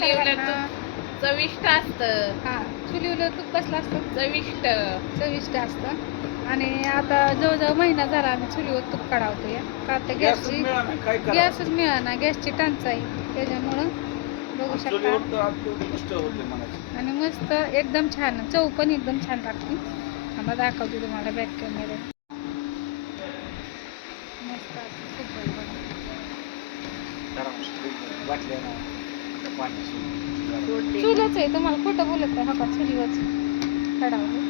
सर्वांना. चविष्ट असतं. हा, चुलीवलं तूप कसलं असतं? चविष्ट चविष्ट असतं. आणि आता जवळजवळ महिना झाला आम्ही चुलीवर तूप काढावतो या, का तर गॅसच मिळाना, गॅसची टंचाई त्याच्यामुळं बघू शकता. आणि मस्त एकदम छान, चव पण एकदम छान लागते. मला दाखवते तुम्हाला बॅक कॅमेरा. मस्त असं खूप चुलच आहे, तुम्हाला खोटं बोलत नाही. हा चुलीवरच काढावं.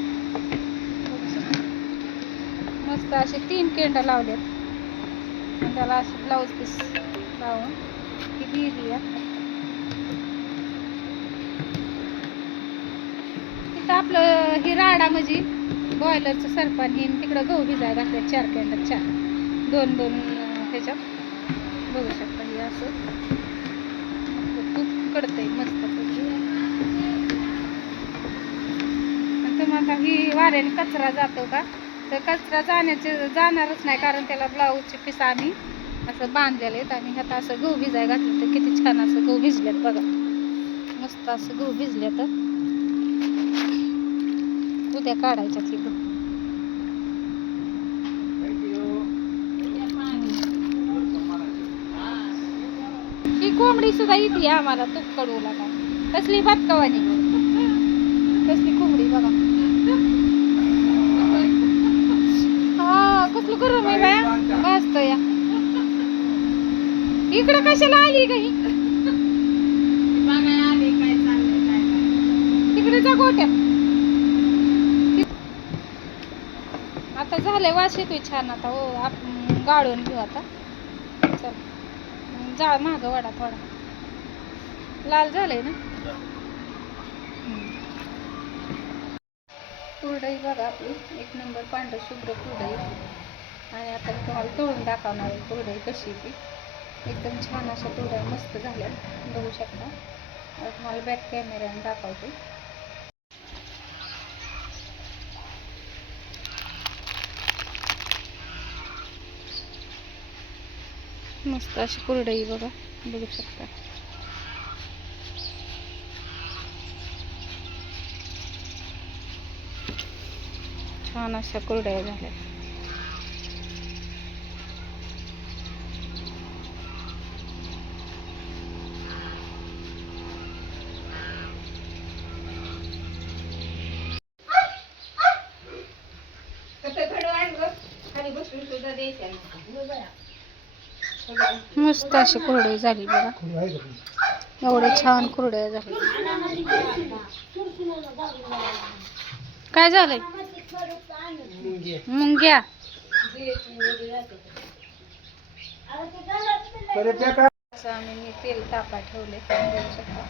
मस्त असे 3 केंडा लावल्यात. त्याला असं ब्लाऊज पीस लावून ही दिली आहे. इथं आपलं ही राडा म्हणजे बॉयलरचं सरपण हे, तिकडं गहू भिजायला घातले 4 केंडात, 2 ह्याच्यात बघू शकता. हे असं तूप कडतंय मस्त. तुम्हाला ही वाऱ्याने कचरा जातो का? तर कचरा जाणारच नाही, कारण त्याला ब्लाऊजचे पीस आम्ही असं बांधलेले आहेत. आणि ह्यात असं गहू भिजायला घातलं तर किती छान असं गहू भिजलेत बघा. मस्त असं गहू भिजले. तर उद्या काढायच्या ती गहू. ही कोंबडी सुद्धा येते आम्हाला तूप कडवला का. कसली बातकवानी, कसली कोंबडी बघा. हा, कसलं गरम आहे बाया, भाजतो या. इकडं कशाला आली काही, तिकडे जा गोट्यात. आता झालंय, वास येतोय छान. आता हो, आपण गाळून घेऊ आता. चल, जाळ माग वडा थोडा लाल झालंय ना. कुरडई बघा आपली एक नंबर पांढर शुभ्र कुरडई. आणि आता मी तुम्हाला तळून दाखवणार आहे कुरडई कशी ती. एकदम छान अशा कुरड्या मस्त झाल्या, बघू शकता. तुम्हाला बॅक कॅमेऱ्याने दाखवते. मस्त अशी कुरडई बघा, बघू शकता. छान अशा कुरड्या झाल्या. मस्त अशी कुरडई झाली बघा. एवढे छान कुरड्या झाली. काय झालंय? मुंग्या. आम्ही मी तेल तापा ठेवले, बघू शकता.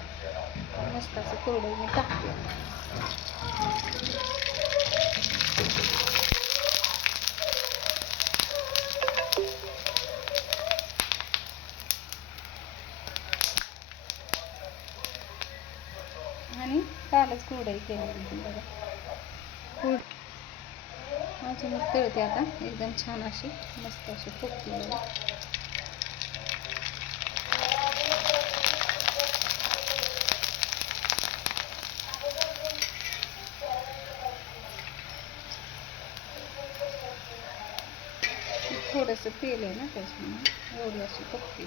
मस्त असं कुरडई मी टाकते. आणि कालच कुरडई केली बघा. अजून एक तळते आता, एकदम छान अशी मस्त अशी फुगती बघा. थोडंसं तेल आहे ना त्याच्यामुळे एवढी अशी फुगती.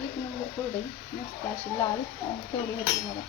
एक नंबर कुरडई मस्त अशी लाल तेवढी होती बघा.